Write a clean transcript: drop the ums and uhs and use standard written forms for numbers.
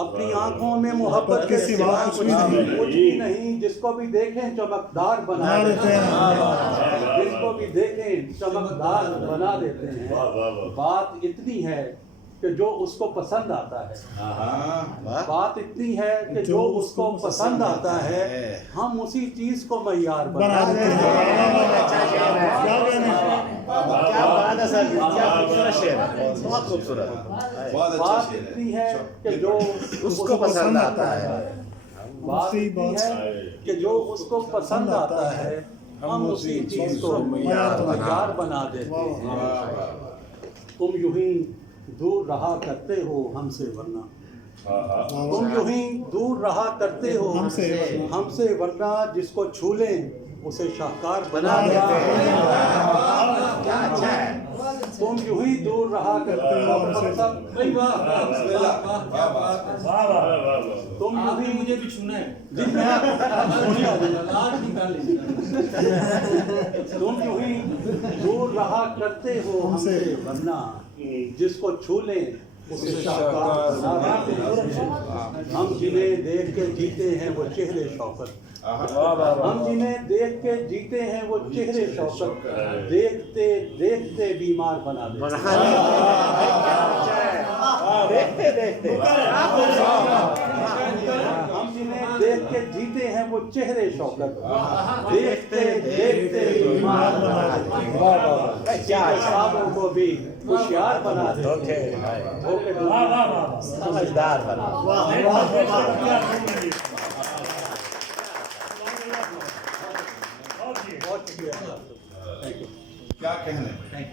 اپنی آنکھوں میں محبت کے سوا کچھ بھی نہیں، جس کو بھی دیکھیں چمکدار بنا دیتے ہیں، جس کو بھی دیکھیں چمکدار بنا دیتے ہیں۔ بات اتنی ہے کہ جو اس کو پسند آتا ہے، بات اتنی ہے کہ جو اس کو پسند آتا ہے ہم اسی چیز کو معیار بنا دیتے ہیں۔ کیا بات ہے سر، کیا خوبصورت شعر ہے، بہت خوبصورت۔ بات اتنی ہے کہ جو اس کو پسند آتا ہے، بات اتنی ہے کہ جو اس کو پسند آتا ہے ہم اسی چیز کو معیار بنا دیتے ہیں۔ تم یوں ہی دور رہا کرتے ہو ہم سے ورنہ، تم یوں ہی دور رہا کرتے ہو ہم سے ورنہ، جس کو چھو لیں اسے شاہکار بنا دیتے ہیں۔ کیا اچھا ہے۔ تم یوں ہی دور رہا کرتے ہو تم یوں ہی، مجھے بھی چھونا ہے، تم یوں ہی دور رہا کرتے ہو ہم سے ورنہ، جس کو چھو لیں اسے شاہکار بنا دیتے ہیں۔ ہم جنہیں دیکھ کے جیتے ہیں وہ چہرے شوکت، ہم جنہیں دیکھ کے جیتے ہیں وہ چہرے شوکت، دیکھتے دیکھتے بیمار بنا دیتے ہیں۔ دیکھتے دیکھتے ہم جنہیں دیکھ کے جیتے ہیں وہ چہرے شوکت، دیکھتے دیکھتے بیمار بنا دیتے ہیں۔ کیا خوابوں کو بھی ہوشیار بنا دیتے ہیں، سمجھدار بنا۔ بہت شکریہ۔ کیا کہنے